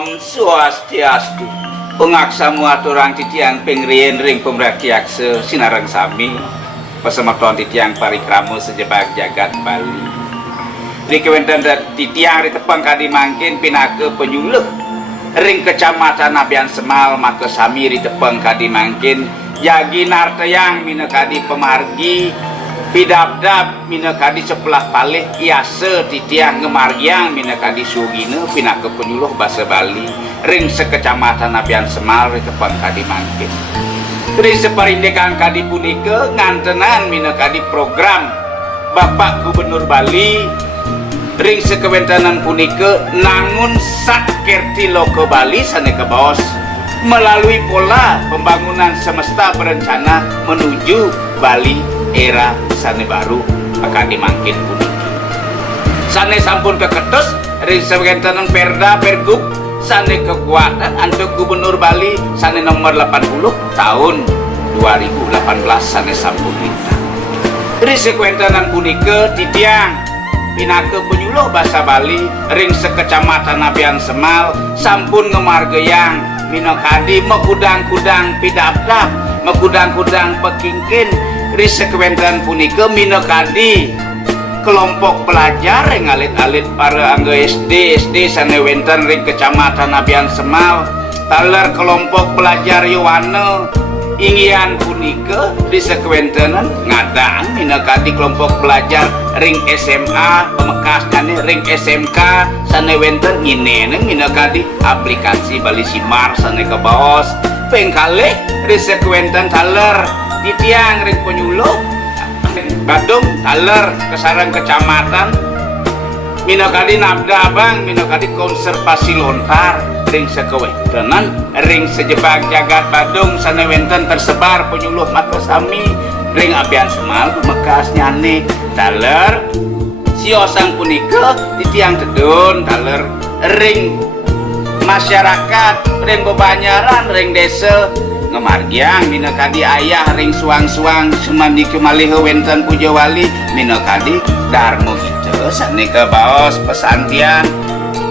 Om Swastiastu. Pengaksamu aturang titiang pengrien ring pemrakyakse sinareng sami pesemeton titiang parikramo sejebak jagat Bali. Riki wenten titiang ritepeng kadi mangkin pinake penyuluh ring kecamatan Nabian Semal maka sami ritepeng kadi mangkin yagi nartayang minekadi pemargi pidabdab minekadi sepelah palih iase titiang ngemargiang minekadi sugine pinake penyuluh basa Bali ring sekecamatan Nabian Semal ritepeng kadi mangkin. Ring separindekan kadi punike ngantenan minekadi program Bapak Gubernur Bali ring sekewentanan punike nangun sakerti loko Bali saneka baos melalui pola pembangunan semesta berencana menuju Bali era sane baru akan dimangkin puniki. Sane sampun keketus ring sekewentanan perda pergub sane kekuatan untuk Gubernur Bali sane nomor 80 tahun 2018 sane sampun minta. Ring sekewentanan punike titiang pinake penyuluh basa Bali ring sekecamatan Nabian Semal sampun ngemargeyang minokadi mekudang-kudang pidabdab mekudang-kudang pekingkin ring sekewentanan punike minokadi kelompok pelajar yang alit-alit para anggo SD sane wenten ring kecamatan Nabian Semal taler kelompok pelajar Yowane inggian punike di sekwentenan ngadang minekadi kelompok pelajar ring SMA pemekas kane ring SMK sane wenten ngineneng minekadi aplikasi Bali Simar sane kebaos pengkale di sekwenten taler di tiang ring penyuluh Badung taler kesarang kecamatan minekadi nabda abang minekadi konservasi lontar ring sekewentenan ring sejebak jagat Badung sana wenten tersebar penyuluh mata sami ring Abian Semal bemekas nyane taler siosang punika titiang tedun taler ring masyarakat ring bebanyaran ring desa ngemargiang minekadi ayah ring suang-suang semandi kemalih wenten puja wali minekadi darmo hite sanika baos pesantian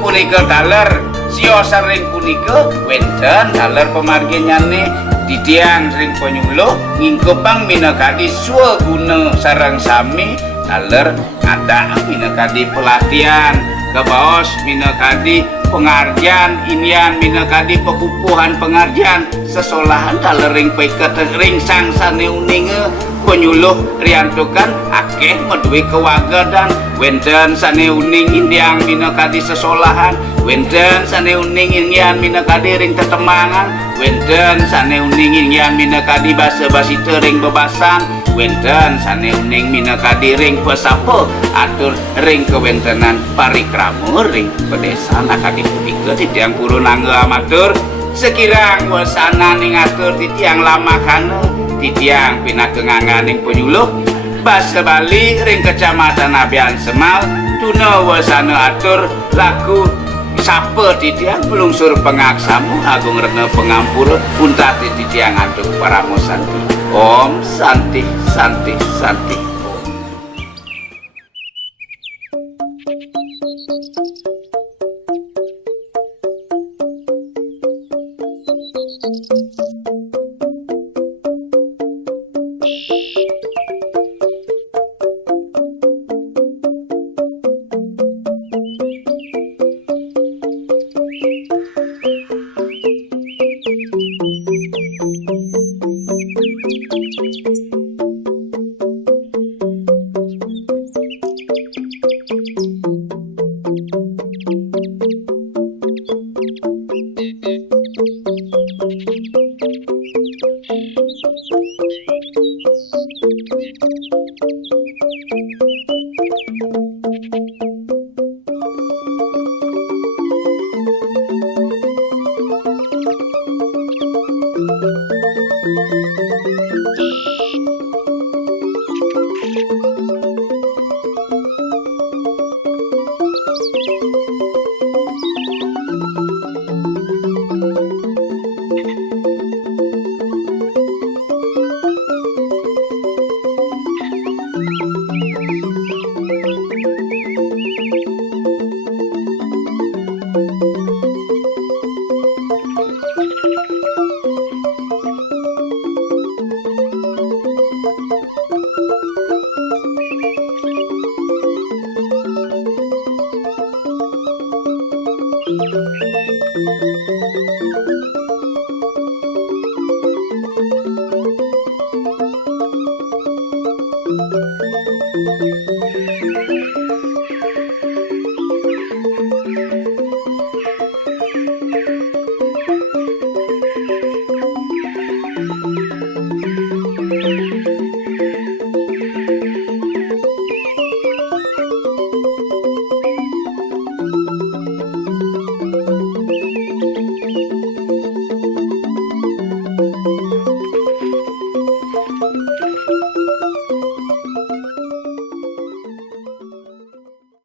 punika taler siosan ring punika wenten taler pemarginyane titiang ring penyuluh ngingkepang minekadi swaguna sareng sami taler ada minekadi pelatihan kebaos minekadi pengarjian inian minekadi pekupuhan pengarjian sesolahan talering peket ring sang sane uninge penyuluh riantukan akeh medui kewagadan wenten sane uning indiang minekadi sesolahan wenten sane uning inian minekadi ring tetemangan wenten sane uning inian minekadi basa-basi tering bebasan wenten sane uning minekadi ring pesapo atur ring kewentenan parikramo ring pedesaan akadi punika titiang purun angga amatur sekirang wasana ning atur titiang lama kana titiang pinakenganganing penyuluh basa Bali ring kecamatan Nabian Semal tuna wasana atur laku sapa titiang pelungsur pengaksamu agung rena pengampura untah titiang antuk paramosanti Om Santi Santi Santi. Thank you.